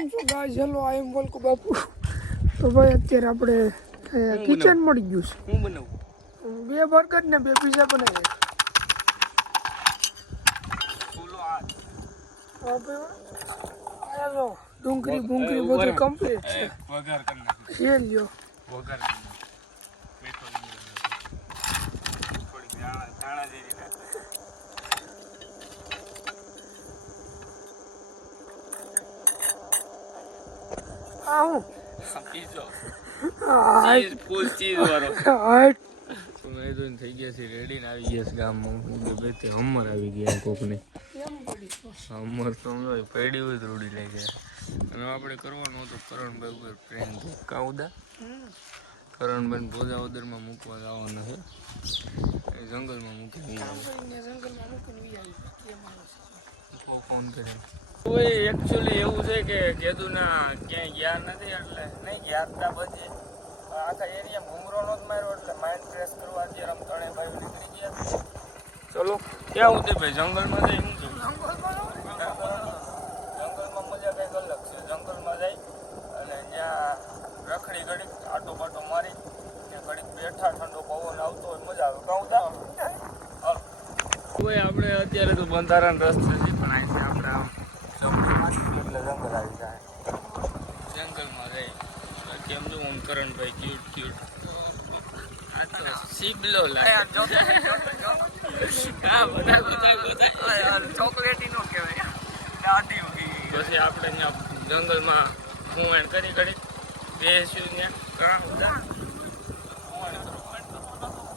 કેમ છો guys? Hello, આઈ એમ વોલ્કો બાપુ. તો ભાઈ અત્યારે આપણે કિચન મળી ગયું છે. હું બનાવું 2 બર્ગર ને 2 પીઝા બનાવ્યા. બોલો આ હાલો ડુંગળી બધું કમ્પ્લીટ છે. વઘાર કરી નાખી છે લ્યો વઘાર કરી નાખી થોડી ધાણા જીરી નાખી આવું પીઝો હા ફૂલ ચીઝ વાળો હા મેં તો થઈ ગયા છે રેડી ને આવી ગયા છે ગામમાં બે તે હમર આવી ગયા કોકને હમર તો પડી હોય રોડી લઈ ગયા અને આપણે કરવાનું હતું કરણભાઈ ઉપર ટ્રેન કાઉદા કરણભાઈ ભોજાવદરમાં મૂકવા જવાનું છે એ જંગલમાં મૂકી ફોન કરે એકચ્યુઅલી એવું છે કે કેદુના ક્યાંય ગયા નથી એટલે નહીં ગયા હતા પછી આખા એરિયા ઘૂમરો નહોતો માર્યો એટલે માઇન્ડ ફ્રેશ કરવા અત્યારે આમ ત્રણેય ભાઈઓ નીકળી ગયા ચલો ક્યાં ઉતરે ભાઈ જંગલમાં જઈ શું જંગલમાં મજા કંઈક અલગ છે જંગલમાં જઈ અને ત્યાં રખડી ઘડીક આટો પાટો મારી ત્યાં ઘડીક બેઠા ઠંડો પવન આવતો હોય મજા આવે કહું કોઈ આપણે અત્યારે તો બંધારણ રસ્તે છે પણ અહીંથી આપણે આમ એટલે જંગલ આવી જાય જંગલમાં રહી કેમ જો હું કરણભાઈ ક્યુટ સીબલો લાગે હા બધા ચોકલેટી નો કહેવાય દાદી પછી આપણે ત્યાં જંગલમાં ઘૂંવણ કરી ઘડી બેસ્યું ત્યાં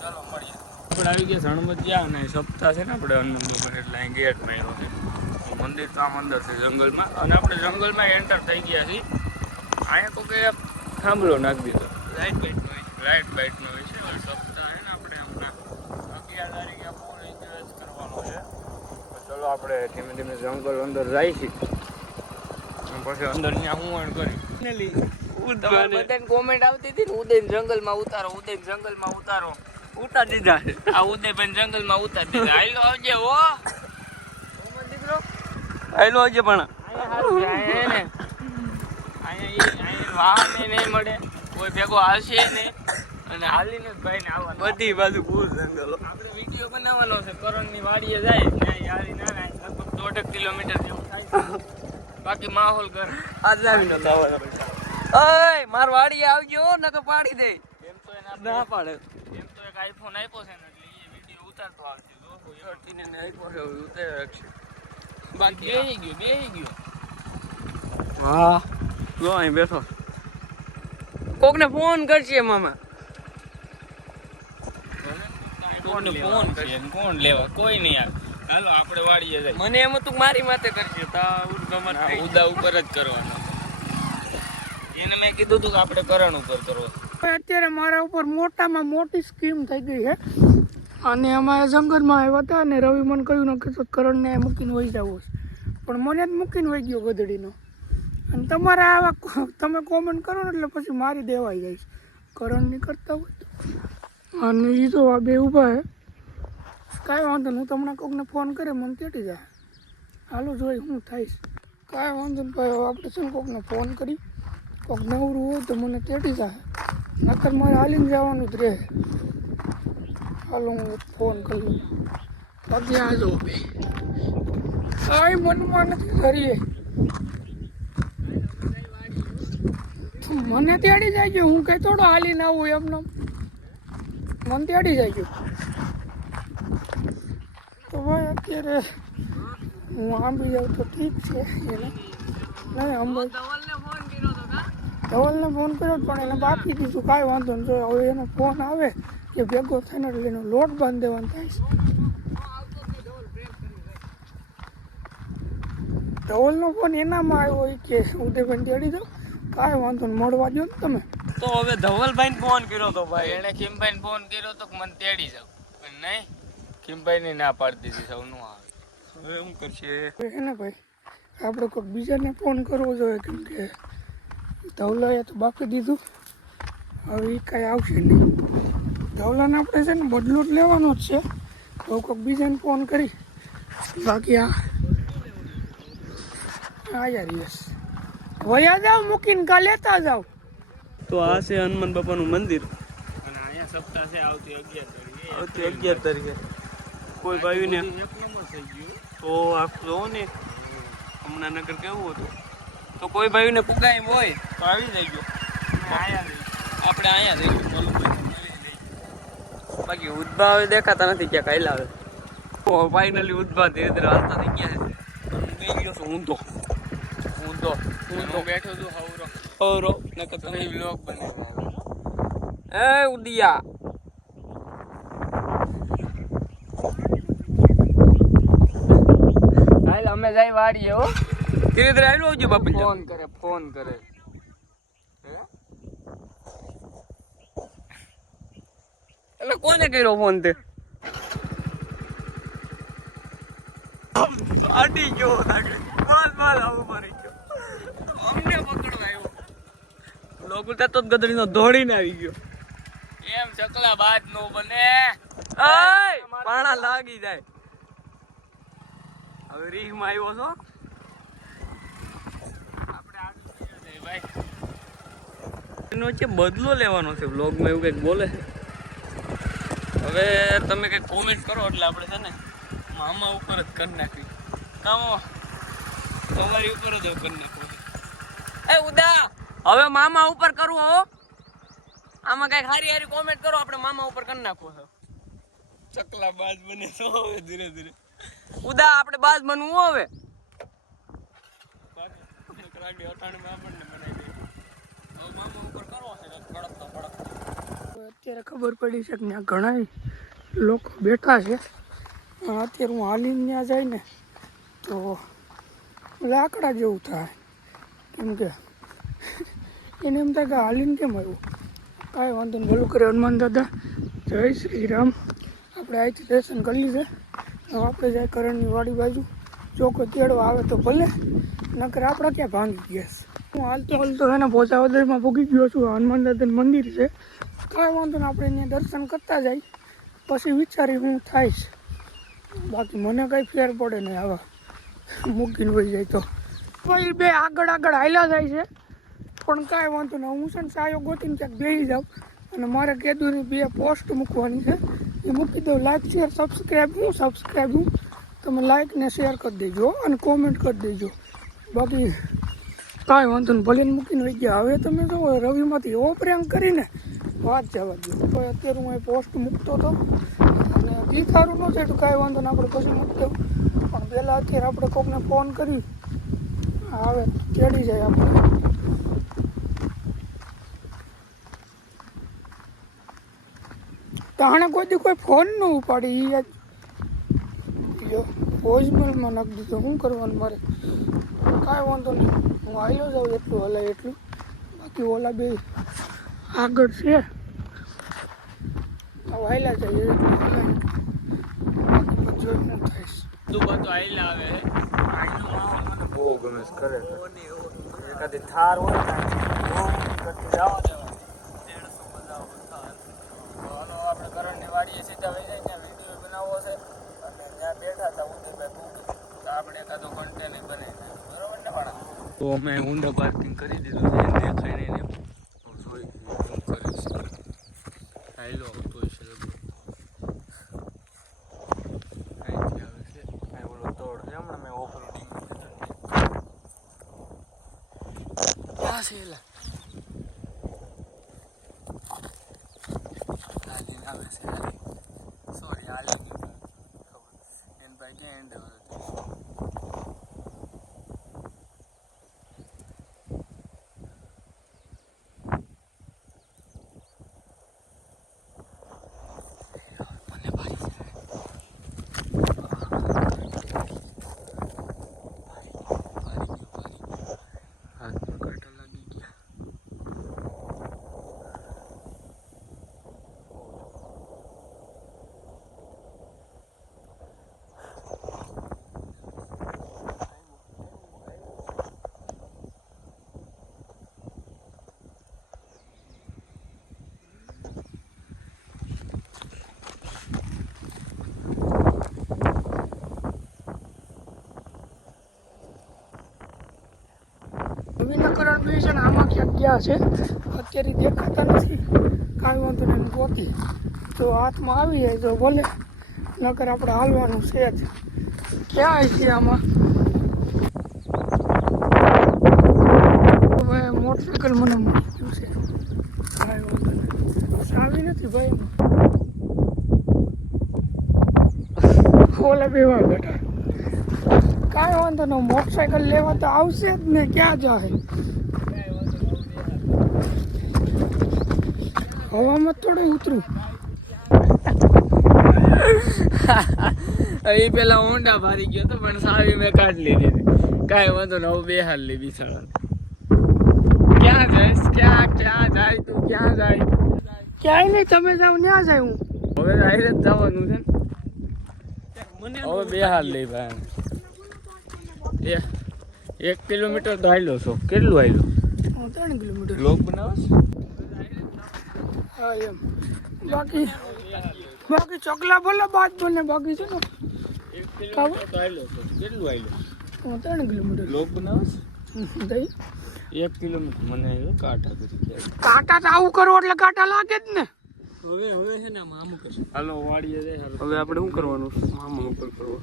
ચાલો મળીએ આપણે આવી ગયા સણમતિયા અને સપ્તાહ છે ને આપણે હનુમાન એટલે અહીં ગેટ માર્યો છે મંદિર તો આમ અંદર છે જંગલમાં અને આપણે જંગલમાં એન્ટર થઈ ગયા છીએ અહીંયા તો કે થાંભલો નાખી દીધો લાઇટ બાઇટનો હોય છે સપ્તાહ છે ને આપણે હમણાં 11 તારીખે ફૂલ એન્જોય કરવાનો છે તો ચલો આપણે ધીમે ધીમે જંગલ અંદર જાય છે પછી અંદર ત્યાં હું કરી બધાને કોમેન્ટ આવતી હતી ને ઉદયન જંગલમાં ઉતારો ઉતાર દીધા આ ઉદયભાઈ જંગલમાં ઉતાર દીધા હાલો આવજે હો દીકરો હાલો આવજે પણ અહીંયા વાહન નહીં મળે કોઈ ભેગો હાલશે નહીં અને હાલીને જ ભાઈને આવવાનું બધી બાજુ ફૂલ જંગલો આપણે વિડીયો બનાવવાનો છે કરણની વાડીએ જાય ત્યાં હાલી ના લગભગ 1.5 કિલોમીટર જેવું થાય બાકી માહોલ કર આજ લાવીને થવાનો ઓય માર વાડીએ આવજો નકર પાડી દે એમ તો એના ના પાડે એમ તો એક આઈફોન આપ્યો છે ને એટલે એ વિડીયો ઉતારતો આવશે જો એટીને આપ્યો છે ઉતારી રાખશે બાકી બેહી ગયો હા જો અહીં બેઠો કોકને ફોન કરશે મામા કોણ લેવા કોઈ નહીં યાર હાલો આપણે વાડીએ જાય મને એમ હતું મારી માથે કરશે ઉદા ઉપર જ કરવાનો એને મેં કીધું હતું કે આપણે કરણ ઉપર કરવો અત્યારે મારા ઉપર મોટામાં મોટી સ્કીમ થઈ ગઈ છે અને અમારા જંગલમાં આવ્યા હતા અને રવિ મને કહ્યું ને કે કરણને મૂકીને વહી જવું છે પણ મને જ મૂકીને વહી ગયો ગધડીનો અને તમારા આવા તમે કોમેન્ટ કરો ને એટલે પછી મારી દેવાઈ જાય છે કરણ નહીં કરતા હોય તો અને એ તો આ બે ઊભા છે કાંઈ વાંધો નહીં હું તમને કોકને ફોન કરે મને તેટી જાય હાલો જોઈ હું થઈશ કાંઈ વાંધો નહીં ભાઈ આપણે છે ને કોકને ફોન કરી કોક નવરું હોય તો મને તેટી જાય નકર મારે હાલીને જવાનું જ રહે હાલો હું ફોન કરી બાકી આ જો બે કાંઈ મનમાં નથી કરીએ મને તેડી જાય હું કઈ થોડો હાલીને આવું એમને મને તેડી જાય તો ભાઈ અત્યારે હું આંબી જાઉં તો ઠીક છે એને નહીં અંબા ધવલને ફોન કર્યો પણ એને બાકી દીધું કાંઈ વાંધો નહીં જો હવે એનો ફોન આવે કે ભેગો થઈને એટલે એનો લોટ બાંધી દેવાનો થાય છે ધવલનો ફોન એનામાં આવ્યો હોય કે ઉદયભાઈ તેડી દો કાંઈ વાંધો નહીં મળવા દો ને તમે તો હવે ધવલભાઈને ફોન કર્યો તો ભાઈ એને ખીમભાઈને ફોન કર્યો તો મને તેડી જાવ પણ નહીં ખીમભાઈને ના પાડી દીધી સૌનું આવે હવે શું કરશે એને ભાઈ આપણે કોઈ બીજાને ફોન કરવો જોઈએ કેમ કે ધવલાએ તો બાકી દીધું હવે એ કાંઈ આવશે નહીં ધવલાને આપણે છે ને બદલો જ લેવાનો જ છે તો કોઈક બીજાને ફોન કરી બાકી આ યાર યસ વયા જાવ મૂકીને કા લેતા જાવ. તો આ છે હનુમાન બાપાનું મંદિર. અને અહીંયા સપ્તાહ છે આવતી 11 આવતી 11 તારીખે. કોઈ ભાઈને એક નંબર થઈ ગયું. તો આખું જોવો ને હમણાં નગર કેવું હતું. તો કોઈ ભાઈને પુગાઈ હોય તો આવી જઈજો. આપણે અહીંયા જઈશું. બાકી ઉદ્ભા હવે દેખાતા નથી ક્યાં કાયલા આવે. ફાઇનલી ઉદ્ભા ધીરે ધીરે હાલતા થઈ ગયા છે. ગઈ ગયો છું ઊંધો બેઠો છું હવરો હવરો નકર તમે વ્લોગ બનાવ્યો. એ ઉદિયા હાલ અમે જાય વાડીએ હો. ધીરે ધીરે આવેલો આવજો બાપુ. ફોન કરે એટલે કોને કર્યો ફોન તે? આડી ગયો લાગે. માલ આવું મારી ગયો. અમને પકડવા આવ્યો. લોકો તો ગદડીનો દોડીને આવી ગયો. એમ ચકલા બાદ નો બને. એય પાણા લાગી જાય. હવે રીહમાં આવ્યો છો. આપણે આગળ ભાઈ એનો છે બદલો લેવાનો છે. વ્લોગમાં એવું કંઈક બોલે છે. હવે તમે કંઈક કોમેન્ટ કરો એટલે આપણે છે ને મામા ઉપર જ કરી નાખી. કામો તમારી ઉપર જ કરી નાખવું. એ ઉદા હવે મામા ઉપર કરવું હો. આમાં કઈ હારી હારી કોમેન્ટ કરો. આપણે મામા ઉપર કરી નાખવું છે. ચકલા બાદ બને તો હવે ધીરે ધીરે ઉદા આપણે બાજ બનવું હવે. કરાડી અટાણમાં આપણને બનાવી દે. હવે મામા ઉપર કરવો છે કડક તો કડક. અત્યારે ખબર પડી છે કે ત્યાં ઘણા લોકો બેઠા છે. અત્યારે હું હાલીને ત્યાં જાય ને તો લાકડા જેવું થાય. કેમ કે એને એમ થાય કે હાલીને કેમ આવ્યું. કાંઈ વાંધો નહીં. ભલું કરે હનુમાન દાદા. જય શ્રી રામ. આપણે અહીંથી દર્શન કરી લીધે. હવે આપણે જાય કરણની વાડી બાજુ. જો કોઈ તેડવા આવે તો ભલે, નકર આપણે ક્યાં ભાંગી ગયા છે. હું હાલતો એને ભોજાવદરમાં ભૂગી ગયો છું. હનુમાન દાદાનું મંદિર છે. કાંઈ વાંધો ને આપણે અહીંયા દર્શન કરતા જાય પછી વિચારી હું થાય છે. બાકી મને કંઈ ફેર પડે નહીં આવા મૂકીને વહી જાય તો. પછી બે આગળ હાલ્યા જાય છે. પણ કાંઈ વાંધો નહીં. હું છે ને સાયો ગોતીને ક્યાંક બેસી જાઉં અને મારે કીધુંની 2 પોસ્ટ મૂકવાની છે. એ મૂકી દઉં. લાઈક શેર સબસ્ક્રાઈબ હું તમે લાઈક ને શેર કરી દેજો અને કોમેન્ટ કરી દેજો. બાકી કાંઈ વાંધો નહીં. ભલે મૂકીને વહી ગયા. હવે તમે જો રવિમાંથી એવો પ્રેમ કરીને વાત જવા દો. તો અત્યારે હું એ પોસ્ટ મૂકતો હતો અને ગીત સારું ન થાય તો કાંઈ વાંધો ને આપણે પછી મૂકી દઉં. પણ પહેલાં અત્યારે આપણે કોકને ફોન કરી આવે ચડી જાય આપણે. તાણે કોઈ ફોન ન ઉપાડી. એ જો વોઇસમેલમાં નાખી દીધો. શું કરવાનું મારે? કાંઈ વાંધો નહીં. હું આવ્યો જાઉં એટલું હલાય એટલું. બાકી ઓલા બે આગળ છે. વાયલા જઈએ એટલું હલાય. બાકી જોઈ શું થાય છે. બધું આઈલા આવે છે. બહુ ગમે છે કરે. એકાદી થાર હોય ને જવા દેવા 150 બધા થાર. હાલો આપણે કરણની વાડીએ સીધા વહી જાય. ત્યાં વિડીયો બનાવવો છે અને ત્યાં બેઠા હતા ઉદયભાઈ ભૂખી. તો આપણે એકાદો કન્ટેન્ટ બનાવી દઈએ. બરોબર ને ભાડા? તો અમે ઊંડા પાર્કિંગ કરી દીધું છે. દેખાય નહીં ને જોઈ શું કરીશ. આયલો આવતો હશે લગભગ. અહીંથી આવે છે. આ ઓલો તોડ છે. હમણાં મેં ઓફરોડિંગ આ છે એલા હાલીને આવે છે. સોરી હાલી નહીં ખબર એને ભાઈ ક્યાં એન્ડ આવે. હાથમાં કાંટા લાગી ગયા. કરણ બી છે ને આમાં ક્યાંક ગયા છે, અત્યારે દેખાતા નથી. કાંઈ વાંધો નહીં, ગોતી તો હાથમાં આવી જાય તો ભલે, નકર આપણે હાલવાનું છે જ. ક્યાં છે આમાં? હવે મોટરસાઇકલ મને મળી ગયું છે, કાંઈ વાંધો નહીં. સાવી નથી ભાઈ, ઓલા બેવા બેઠા. કાંઈ વાંધો નહીં, મોટરસાઇકલ લેવા તો આવશે જ ને, ક્યાં જાય? હવામાં થોડું ઉતરું. એ પેલા ઊંડા ભારી ગયો તો પણ સાવી મેં કાઢી લીધી હતી. કાંઈ વાંધો ને, હવે બેહાર લે બિચારા. ક્યાં જઈશ? ક્યાં જાય તું? ક્યાં જાય? ક્યાંય નહીં, તમે જાઓ ત્યાં જાય. હું હવે આઈને જ જવાનું છે ને. હવે બેહાર લે ભાઈ. 1 કિલોમીટર તો હાલ્યો છો. કેટલું હાલ્યો? 3 કિલોમીટર. બ્લોગ બનાવસ? હા એમ. બાકી ચકલા ભલે બાદ બને, બાકી છે ને 1 કિલોમીટર તો હાલ્યો છો. કેટલું હાલ્યો? 3 કિલોમીટર. બ્લોગ બનાવસ? દઈ 1 કિલોમીટર મને આવ્યો કાંટા કરી. કાંટા તો આવું કરો એટલે કાંટા લાગે જ ને. હવે છે ને મામું કરશું. હાલો વાડીએ દે. હવે આપણે શું કરવાનું છે? મામા ઉપર કરવું.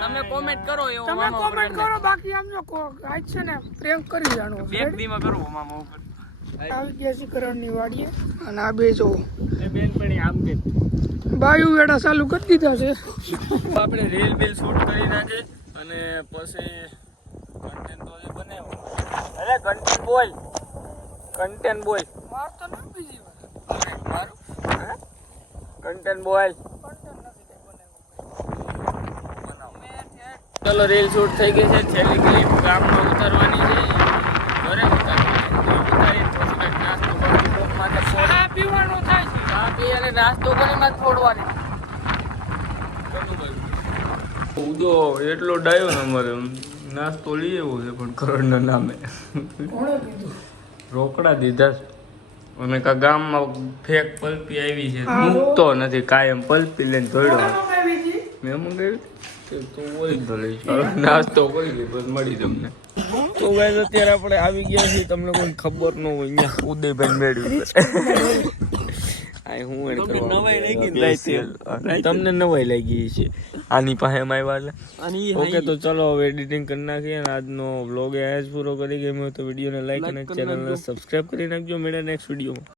તમે કોમેન્ટ કરો એવો તમે મામા ઉપર કોમેન્ટ કરો, બાકી આમ જો આજ છે ને પ્રેમ કરી જાણો. બેક દીમાં કરો મામા ઉપર. આવી ગયા છે કરણની વાડીએ, અને આ બે જો એ બેનપણી આમ કે બાયુ વેડા ચાલુ કરી દીધા છે. આપણે રીલ બિલ શૂટ કરી નાખે અને પછી કન્ટેન્ટ તો હજી બનાવ્યો. અરે કન્ટેન્ટ બોલ. માર તો ના બીજી વાર મારું કન્ટેન્ટ બોલ. ચલો રીલ શૂટ થઈ ગઈ છે. છેલ્લી ક્લિપ ગામમાં ઉતારવાની છે, ઘરે ઉતારવાની. ઉતારી પછી કંઈક નાસ્તો કરી કોક માટે આ પીવાનું થાય છે. ચા પી અને નાસ્તો કરી માં છોડવાની. ઉદો એટલો ડાયો ને અમારે નાસ્તો લઈ આવ્યો છે, પણ કરણના નામે કોણે કીધું? રોકડા દીધા છે. અમે કા ગામમાં ફેક પલ્પી આવી છે, મૂકતો નથી, કાયમ પલ્પી લઈને ધોડ્યો. મેં મંગાવી તો ઓલી ભલે નાસ્તો કરી લે બસ મળી તમને. તો ગાઈસ અત્યારે આપણે આવી ગયા છીએ, તમને કોઈ ખબર ન હોય અહીંયા ઉદયભાઈ મેળવી તમને નવાઈ લાગી છે આની પાસે એમ આવ્યા. ઓકે તો ચલો હવે એડિટિંગ કરી નાખીએ. આજનો વ્લોગ એ જ પૂરો કરી. ગમ્યો તો વિડીયોને લાઈક અને ચેનલને સબસ્ક્રાઈબ કરી નાખજો. મળ્યા નેક્સ્ટ વિડીયોમાં.